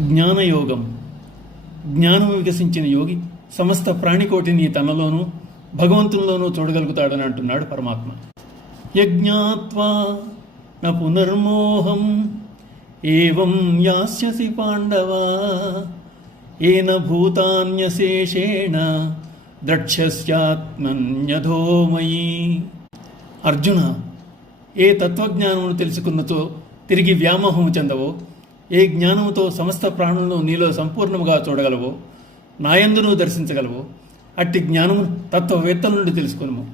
జ్ఞానయోగం. జ్ఞానం వికసించిన యోగి సమస్త ప్రాణికోటిని తనలోనూ భగవంతునిలోనూ చూడగలుగుతాడని అంటున్నాడు పరమాత్మ. యజ్ఞాత్వా న పునర్మోహం ఏవం యాస్యసి పాండవ ఏన భూతాన్యశేషేణ ద్రక్ష్యస్యాత్మన్యధోమయీ. అర్జున, ఏ తత్వజ్ఞానమును తెలుసుకున్నతో తిరిగి వ్యామోహము చెందవో, ఏ జ్ఞానముతో సమస్త ప్రాణులను నీలో సంపూర్ణముగా చూడగలవో, నాయందును దర్శించగలవో, అట్టి జ్ఞానము తత్వవేత్తల నుండి తెలుసుకును.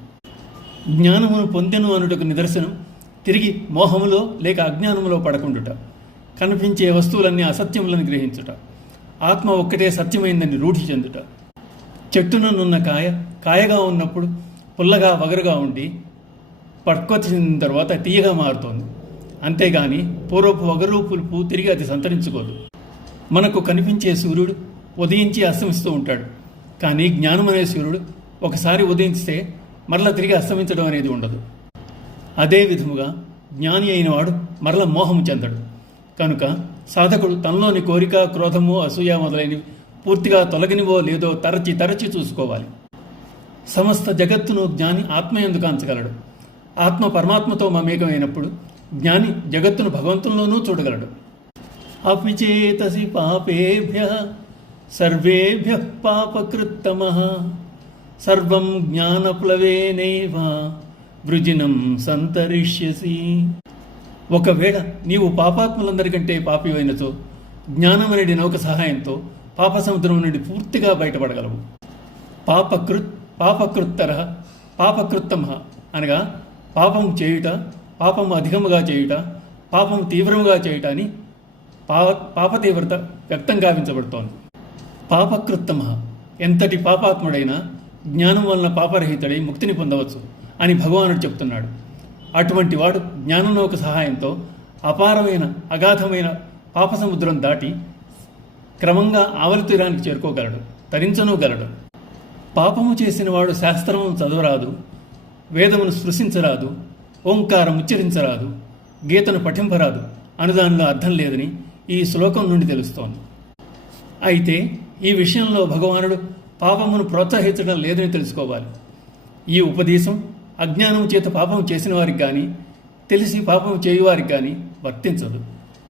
జ్ఞానమును పొందెను అనుటకు నిదర్శనం తిరిగి మోహములో లేక అజ్ఞానములో పడకుండుట, కనిపించే వస్తువులన్నీ అసత్యములను గ్రహించుట, ఆత్మ ఒక్కటే సత్యమైందని రూఢి చెందుట. చెట్టుననున్న కాయగా ఉన్నప్పుడు పుల్లగా వగరుగా ఉండి పక్వత చెందిన తర్వాత తీయగా మారుతోంది. అంతేగాని పూర్వపు వగరు పులుపు తిరిగి అది సంతరించుకోదు. మనకు కనిపించే సూర్యుడు ఉదయించి అస్తమిస్తూ ఉంటాడు. కానీ జ్ఞానం అనే సూర్యుడు ఒకసారి ఉదయిస్తే మరల తిరిగి అస్తమించడం అనేది ఉండదు. అదే విధముగా జ్ఞాని అయినవాడు మరల మోహము చెందడు. కనుక సాధకుడు తనలోని కోరిక, క్రోధము, అసూయ మొదలైనవి పూర్తిగా తొలగినివో లేదో తరచి చూసుకోవాలి. సమస్త జగత్తును జ్ఞాని ఆత్మయందు కాంచగలడు. ఆత్మ పరమాత్మతో మమేకమైనప్పుడు జ్ఞాని జగత్తును భగవంతుల్లోనూ చూడగలడు. అపిచేతసి పాపేభ్యః సర్వేభ్యః పాపకృత్తమః సర్వం జ్ఞానప్లవేనైవ వృజినం సంతరిష్యసి. ఒకవేళ నీవు పాపాత్ములందరికంటే పాపివైనచో జ్ఞానమనేది నౌక సహాయంతో పాప సముద్రం నుండి పూర్తిగా బయటపడగలవు. పాపకృత్తరః పాపకృత్తమః అనగా పాపం చేయుట, పాపం అధికముగా చేయుట, పాపం తీవ్రముగా చేయుట అని పాప తీవ్రత వ్యక్తం గావించబడుతోంది. పాపకృత్తమః ఎంతటి పాపాత్ముడైనా జ్ఞానం వలన పాపరహితుడై ముక్తిని పొందవచ్చు అని భగవానుడు చెప్తున్నాడు. అటువంటి వాడు జ్ఞాననౌక సహాయంతో అపారమైన అగాధమైన పాప సముద్రం దాటి క్రమంగా ఆవలి తీరానికి చేరుకోగలడు, తరించనూగలడు. పాపము చేసిన వాడు శాస్త్రమును చదవరాదు, వేదమును స్పృశించరాదు, ఓంకారం ఉచ్చరించరాదు, గీతను పఠింపరాదు అనుదానిలో అర్థం లేదని ఈ శ్లోకం నుండి తెలుస్తోంది. అయితే ఈ విషయంలో భగవానుడు పాపమును ప్రోత్సహించడం లేదని తెలుసుకోవాలి. ఈ ఉపదేశం అజ్ఞానం చేత పాపం చేసిన వారికి కానీ తెలిసి పాపం చేయువారికి కానీ వర్తించదు.